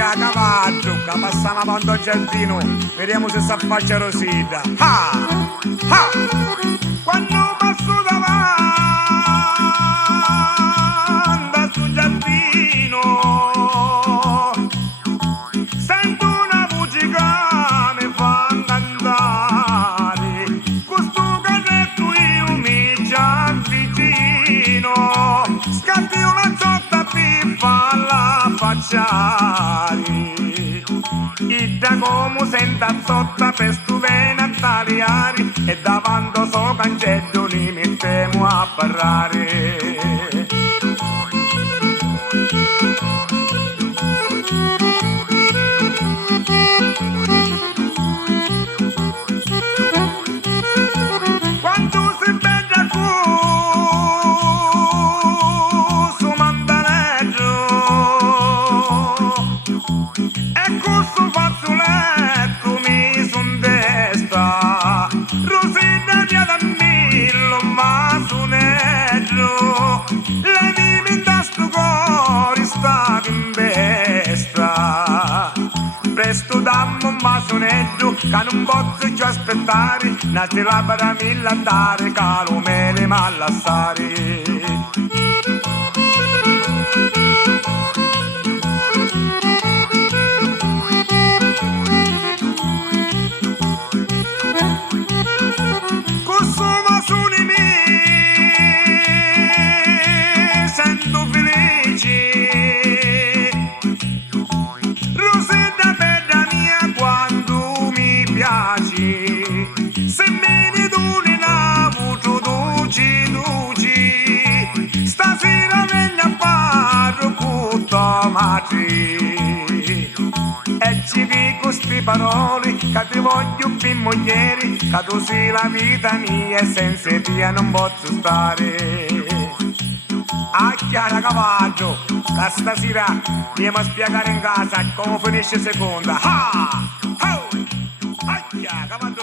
Acchia cavallo, che passiamo a Ponto Giardino, vediamo se si affaccia Rosita. Ah! Ah! Quando passo davanti sul giardino, sento una voce che mi fa cantare, questo carretto io mi ci avvicino, scatti una zotta per farla affacciare. Ida come senta zotta per stuvena a tagliare, e davanti al suo cancello li mettiamo a parlare. Quando si vede questo mandaneggio e questo fazzoletto mi son destra, Rosina via da Millo ma soneggio, lei mi da sto cuore sta in destra. Presto dammo un masoneggio che non posso più aspettare, nati la para millandare, calo me le mallassare. Questo masone mi sento felice, Rosetta bella mia quando mi piaci, se me ne doni una voce dolce, stasera vengo a fare con tua madre. E ci dico sti parole che ti voglio più mogliere, che tu sei la vita mia e senza te non posso stare. Acchiara cavallo, che stasera andiamo a spiegare in casa come finisce seconda. Ah! Oh! Acchia cavallo!